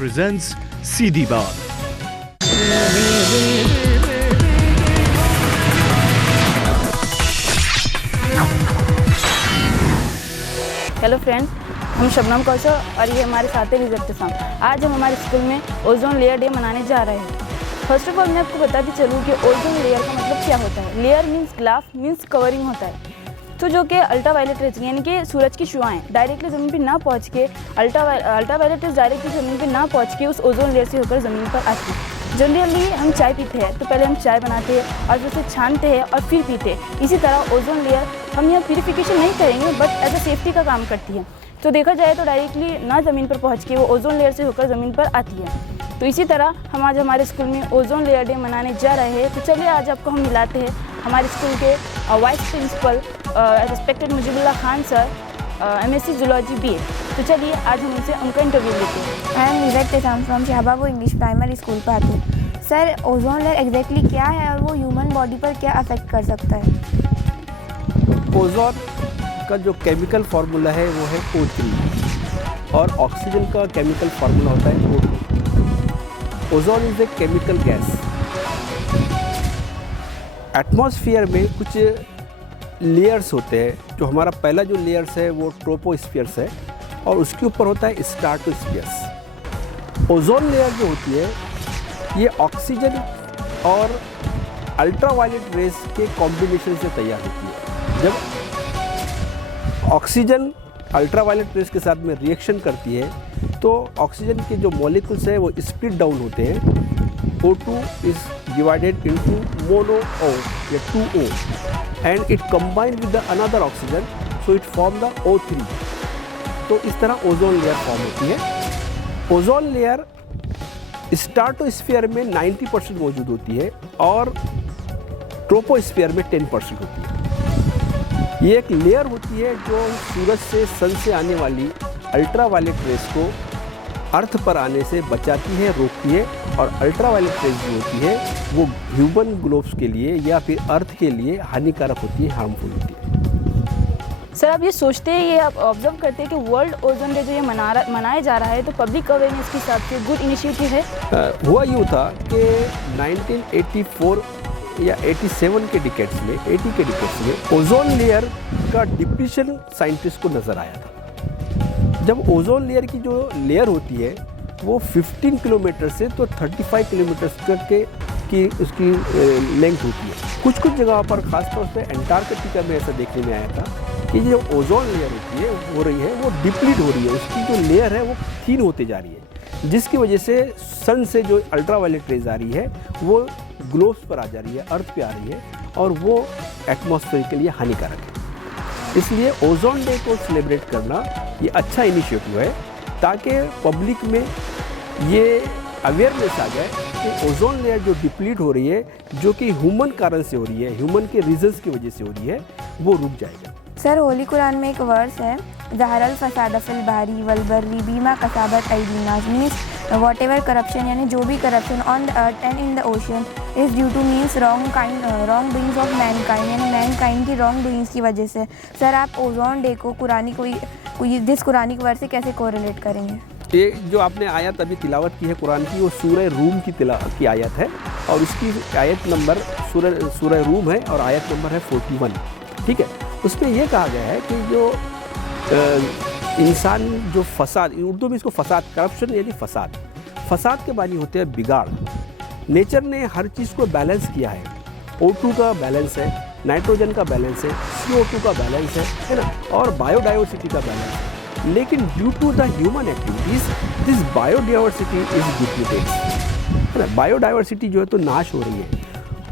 presents सीधी बात। Hello friends, हम शबनम कौशल और ये हमारे साथी रिजल्ट। आज हम हमारे स्कूल में ओजोन लेयर डे मनाने जा रहे हैं। फर्स्ट ऑफ ऑल मैं आपको बताती चलूँ कि ओजोन लेयर का मतलब क्या होता है। लेयर मीन्स ग्लाफ मीन्स कवरिंग होता है, तो जो कि अल्ट्रावायलेट रेज यानी कि सूरज की शुआएं डायरेक्टली ज़मीन पे ना पहुंच के अल्ट्रावायलेट रेज डायरेक्टली ज़मीन पे ना पहुंच के उस ओजोन लेयर से होकर ज़मीन पर आती है। जनरली हम चाय पीते हैं तो पहले हम चाय बनाते हैं और फिर उसे छानते हैं और फिर पीते हैं। इसी तरह ओजोन लेयर हम यहाँ प्यूरिफिकेशन नहीं करेंगे बट एज अ सेफ्टी का काम करती है। तो देखा जाए तो डायरेक्टली ना ज़मीन पर पहुँच के वो ओजोन लेयर से होकर ज़मीन पर आती है। तो इसी तरह हम आज हमारे स्कूल में ओजोन लेयर डे मनाने जा रहे हैं। तो चलिए आज आपको हम मिलाते हैं हमारे स्कूल के vice principal respected Mujibullah Khan sir, MSc zoology BA। तो चलिए आज हम उनका इंटरव्यू लेते हैं। I am Nijat Tesam from Shahbabo English primary school Patu. Sir, ozone layer exactly क्या है और वो ह्यूमन बॉडी पर क्या अफेक्ट कर सकता है? ओजोन का जो केमिकल फार्मूला है वो है O3 और ऑक्सीजन का केमिकल फार्मूला होता है O2। Ozone is a chemical gas. Atmosphere में कुछ लेयर्स होते हैं। जो हमारा पहला जो लेयर्स है वो ट्रोपोस्फियर्स है और उसके ऊपर होता है स्ट्राटोस्फियर्स। ओजोन लेयर जो होती है ये ऑक्सीजन और अल्ट्रावायलेट रेज के कॉम्बिनेशन से तैयार होती है। जब ऑक्सीजन अल्ट्रावायलेट रेज के साथ में रिएक्शन करती है तो ऑक्सीजन के जो मॉलिक्यूल्स हैं वो स्प्लिट डाउन होते हैं। O2 is divided into mono O या 2O and it combined with the another oxygen, so it form the O3। तो इस तरह ओजोन लेयर फॉर्म होती है। ओजोन लेयर स्ट्राटोस्फीयर में 90% मौजूद होती है और ट्रोपोस्फीयर में 10% होती है। ये एक लेयर होती है जो सूरज से, सन से आने वाली अल्ट्रावायलेट रेज को अर्थ पर आने से बचाती है, रोकती है। और अल्ट्रावायलेट रेज जो होती है वो ह्यूमन ग्लोब्स के लिए या फिर अर्थ के लिए हानिकारक होती है, हार्मफुल होती है। सर, आप ये सोचते हैं, ये आप ऑब्जर्व करते हैं कि वर्ल्ड ओजोन डे जो ये मनाया जा रहा है तो पब्लिक अवेयरनेस के हिसाब से गुड इनिशिएटिव है। हुआ यूँ था कि 1984 या 87 के डिकेड्स में, 80 के डिकेड्स में ओजोन लेयर का डिप्लीशन साइंटिस्ट को नज़र आया था। जब ओजोन लेयर की जो लेयर होती है वो 15 किलोमीटर से तो 35 किलोमीटर की उसकी लेंथ होती है। कुछ जगह पर खासतौर से एंटार्कटिका में ऐसा देखने में आया था कि जो ओजोन लेयर होती है हो रही है वो डिप्लीट हो रही है, उसकी जो लेयर है वो थीन होते जा रही है, जिसकी वजह से सन से जो अल्ट्रावायलेट रेज आ रही है वो ग्लोब्स पर आ जा रही है, अर्थ पे आ रही है और वो एटमॉस्फेयर के लिए हानिकारक है। इसलिए ओजोन डे को सेलिब्रेट करना ये अच्छा इनिशिएटिव है ताकि पब्लिक में ये अवेयरनेस आ जाए कि ओजोन लेयर जो डिप्लीट हो रही है, जो कि ह्यूमन कारण से हो रही है, ह्यूमन के रीजंस की वजह से हो रही है, वो रुक जाएगा। सर, होली कुरान में एक वर्स है, ज़हरल फसाद फिल बहरी वल बर्री बीमा कसाबत अयदीनास, मीन्स वॉट एवर करप्शन यानी जो भी corruption on the earth and in the ocean is due two means wrong doings of man kind यानी मैन काइंड की रॉन्ग डूइंग्स की वजह से। सर, आप ओजोन डे को दिस कुरानिक वर्स से कैसे कोरिलेट करेंगे? ये जो आपने आयत अभी तिलावत की है कुरान की, वो सूरह रूम की आयत है और इसकी आयत नंबर सूरह रूम है और आयत नंबर है 41। ठीक है, उसमें ये कहा गया है कि जो इंसान जो फसाद, उर्दू में इसको फसाद, करप्शन यानी फसाद के बानी होते हैं बिगाड़। नेचर ने हर चीज़ को बैलेंस किया है। O2 का बैलेंस है, नाइट्रोजन का बैलेंस है, CO2 का बैलेंस है ना, और बायोडाइवर्सिटी का बैलेंस है। लेकिन due to the human activities this biodiversity is depleted, है ना। बायोडाइवर्सिटी जो है तो नाश हो रही है।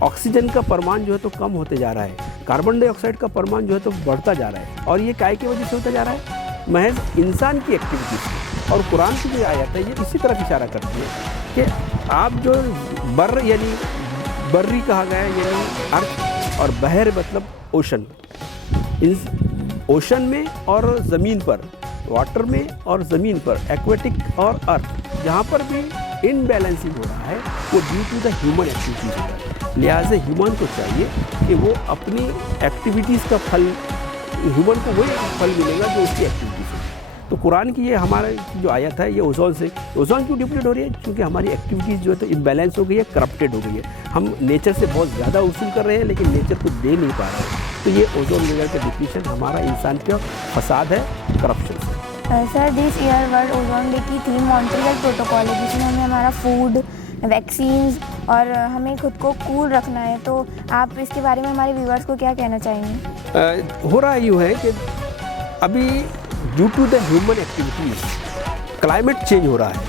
ऑक्सीजन का परिमाण जो है तो कम होते जा रहा है, कार्बन डाइऑक्साइड का परिमाण जो है तो बढ़ता जा रहा है। और ये काय की वजह से होता जा रहा है? महज इंसान की एक्टिविटीज़। और कुरान की जो आयत है ये इसी तरफ इशारा करती है कि आप जो बर्री कहा गया है यानी अर्थ, और बहर मतलब ओशन। ओशन में और ज़मीन पर, वाटर में और ज़मीन पर, एक्वेटिक और अर्थ, जहाँ पर भी इनबैलेंसिंग हो रहा है वो due to the human activities हो रहा है। लिहाजा ह्यूमन को चाहिए कि वो अपनी एक्टिविटीज़ का फल, ह्यूमन को वही फल मिलेगा जो उसकी एक्टिविटीज़ होगी। तो कुरान की ये हमारा जो आयत है ये ओजोन से, ओजोन क्यों डिप्लीट हो रही है? क्योंकि हमारी एक्टिविटीज़ जो है तो इम्बैलेंस हो गई है, करप्टेड हो गई है। हम नेचर से बहुत ज़्यादा वसूल कर रहे हैं लेकिन नेचर को दे नहीं पा रहे हैं। तो ये ओजोन लेयर का डिप्लीशन हमारा इंसान का फसाद है, करप्शन से। Sir, this year world ozone day की थीम मॉन्ट्रियल प्रोटोकॉल है, जिसमें हमें हमारा फूड, वैक्सीन्स और हमें खुद को कूल रखना है। तो आप इसके बारे में हमारे व्यूअर्स को क्या कहना चाहेंगे? हो रहा यूँ है कि अभी due to the human activities climate change हो रहा है,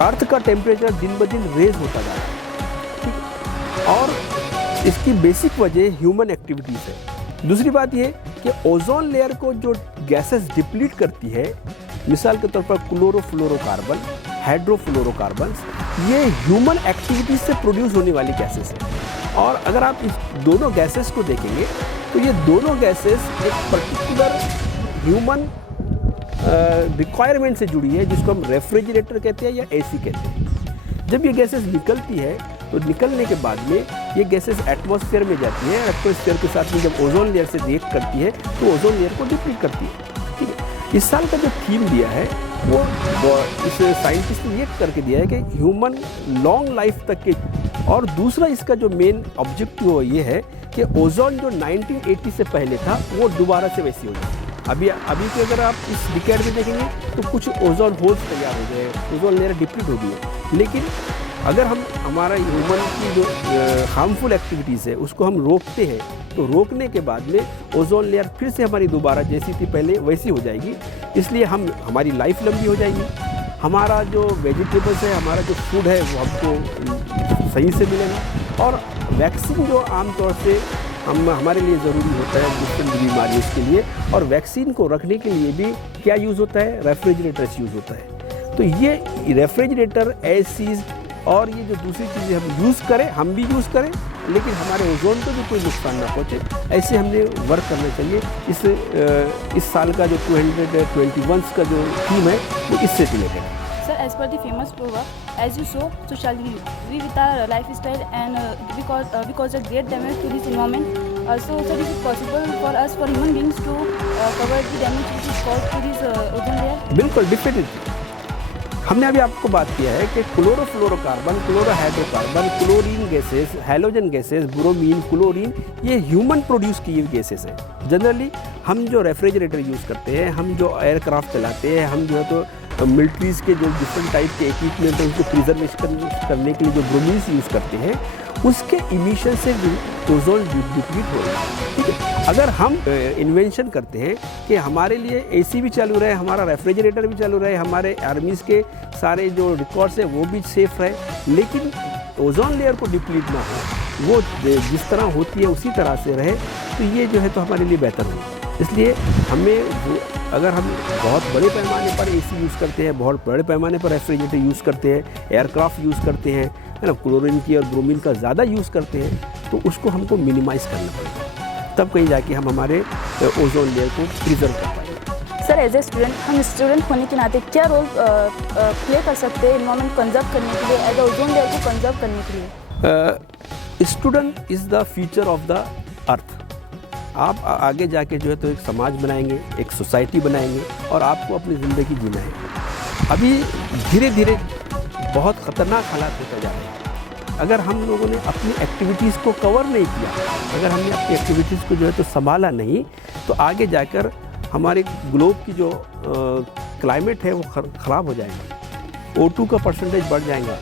अर्थ का टेम्परेचर दिन ब दिन रेज होता जा रहा है, ठीक है? और इसकी बेसिक वजह ह्यूमन एक्टिविटीज़ है। दूसरी बात ये कि ओजोन लेयर को जो गैसेस डिप्लीट करती है, मिसाल के तौर पर क्लोरोफ्लोरोकार्बन, हाइड्रोफ्लोरोकार्बन, ये ह्यूमन एक्टिविटीज़ से प्रोड्यूस होने वाली गैसेस हैं। और अगर आप इस दोनों गैसेस को देखेंगे तो ये दोनों गैसेस एक पर्टिकुलर ह्यूमन रिक्वायरमेंट से जुड़ी है, जिसको हम रेफ्रिजरेटर कहते हैं या एसी कहते हैं। जब ये गैसेस निकलती है तो निकलने के बाद में ये गैसेस एटमॉस्फेयर में जाती है, एटमॉस्फेयर के साथ में जब ओजोन लेयर से रिएक्ट करती है तो ओजोन लेयर को डिप्लीट करती है, ठीक है? इस साल का जो थीम दिया है वो इस साइंटिस्ट ने ये करके दिया है कि ह्यूमन लॉन्ग लाइफ तक के, और दूसरा इसका जो मेन ऑब्जेक्टिव ये है कि ओजोन जो 1980 से पहले था वो दोबारा से वैसी हो जाए। अभी के अगर आप इस डिकेड में देखेंगे तो कुछ ओजोन होल्स तैयार हो गए, ओजोन लेयर डिप्लीट हो गई है। लेकिन अगर हम हमारा ह्यूमन की जो हार्मफुल एक्टिविटीज़ है उसको हम रोकते हैं तो रोकने के बाद में ओजोन लेयर फिर से हमारी दोबारा जैसी थी पहले वैसी हो जाएगी। इसलिए हमारी लाइफ लंबी हो जाएगी, हमारा जो वेजिटेबल्स है, हमारा जो फूड है वो हमको सही से मिलेगा। और वैक्सीन जो आमतौर से हमारे लिए ज़रूरी होता है डिफरेंट बीमारियों के लिए, और वैक्सीन को रखने के लिए भी क्या यूज़ होता है? रेफ्रिजरेटर्स यूज़ होता है। तो ये रेफ्रिजरेटर, एसीज और ये जो दूसरी चीज़ें हम यूज़ करें, हम भी यूज़ करें, लेकिन हमारे ओजोन को भी कोई नुकसान ना पहुँचे, ऐसे हमने वर्क करना चाहिए। इस साल का जो 221 का जो थीम है वो इससे रिलेटेड है। Sir, as per the famous proverb, as you sow, so shall you reap. We with our lifestyle and because of great damage to this environment. So, sir, is it possible for us, for human beings, to cover the damage which is caused to this ozone layer? बिल्कुल, definitely. हमने अभी आपको बात किया है कि chlorofluorocarbon, chlorohydrocarbon, chlorine gases, halogen gases, bromine, chlorine, ये human produce की गैसेस हैं। जनरली हम जो रेफ्रिजरेटर यूज़ करते हैं, हम जो एयरक्राफ्ट चलाते हैं, हम जो है तो मिलिट्रीज़ के जो डिफरेंट टाइप के इक्विपमेंट हैं उसको प्रिजर्वेशन करने के लिए जो ब्रोमीन्स यूज़ करते हैं, उसके इमिशन से ओजोन डिप्लीट हो रहा है, ठीक है? अगर हम इन्वेंशन करते हैं कि हमारे लिए एसी भी चालू रहे, हमारा रेफ्रिजरेटर भी चालू रहे, हमारे आर्मीज़ के सारे जो रिकॉर्ड्स हैं वो भी सेफ रहे, लेकिन ओजोन लेयर को डिप्लीट ना हो, वो जिस तरह होती है उसी तरह से रहे, तो ये जो है तो हमारे लिए बेहतर होगा। इसलिए हमें अगर हम बहुत बड़े पैमाने पर एसी यूज़ करते हैं, बहुत बड़े पैमाने पर रेफ्रिजरेटर यूज़ करते हैं, एयरक्राफ्ट यूज़ करते हैं, है ना, क्लोरीन की और ब्रोमीन का ज़्यादा यूज़ करते हैं, तो उसको हमको मिनिमाइज़ करना पड़ेगा, तब कहीं जाके हम हमारे ओजोन लेयर को प्रिजर्व कर पाएंगे। सर, एज ए स्टूडेंट, हम स्टूडेंट होने के नाते क्या रोल प्ले कर सकते हैं इन्वायरमेंट कंजर्व करने के लिए, एज ए ओजोन लेयर को कंजर्व करने के लिए? Student is the future of the earth. आप आगे जाके जो है तो एक समाज बनाएंगे, एक सोसाइटी बनाएंगे, और आपको अपनी ज़िंदगी जीना है। अभी धीरे धीरे बहुत ख़तरनाक हालात होते जा रहे हैं। अगर हम लोगों ने अपनी एक्टिविटीज़ को कवर नहीं किया, अगर हमने अपनी एक्टिविटीज़ को जो है तो संभाला नहीं, तो आगे जाकर हमारे ग्लोब की जो क्लाइमेट है वो ख़राब हो जाएगा, O2 का परसेंटेज बढ़ जाएगा,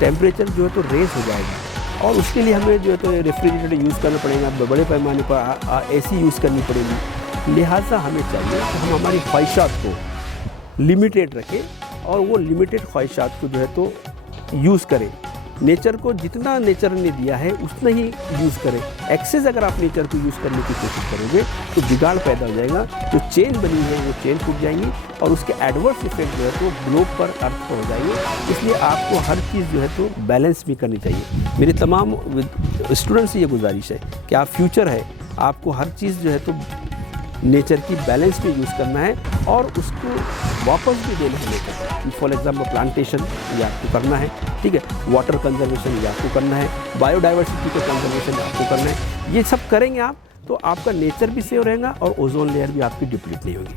टेम्परेचर जो है तो रेस हो जाएगा, और उसके लिए हमें जो है तो रेफ्रिजरेटर यूज़ करना पड़ेगा, बड़े पैमाने पर एसी यूज़ करनी पड़ेगी। लिहाजा हमें चाहिए कि हम हमारी ख्वाहिशात को लिमिटेड रखें, और वो लिमिटेड ख्वाहिशात को जो है तो यूज़ करें। नेचर को जितना नेचर ने दिया है उतना ही यूज़ करें। एक्सेस अगर आप नेचर को यूज़ करने की कोशिश करोगे तो बिगाड़ पैदा हो जाएगा, जो चेन बनी है वो चेन टूट जाएंगी, और उसके एडवर्स इफेक्ट जो है तो ग्लोब पर, अर्थ पर हो जाएंगे। इसलिए आपको हर चीज़ जो है तो बैलेंस भी करनी चाहिए। मेरी तमाम स्टूडेंट्स से ये गुजारिश है कि आप फ्यूचर है, आपको हर चीज़ जो है तो नेचर की बैलेंस में यूज़ करना है, और उसको वापस भी देना है नेचर को। फॉर एग्जाम्पल प्लांटेशन ये आपको करना है, ठीक है, वाटर कंजर्वेशन ये आपको करना है, बायोडाइवर्सिटी का कंजर्वेशन आपको करना है। ये सब करेंगे आप तो आपका नेचर भी सेव रहेगा और ओजोन लेयर भी आपकी डिप्लीट नहीं होगी।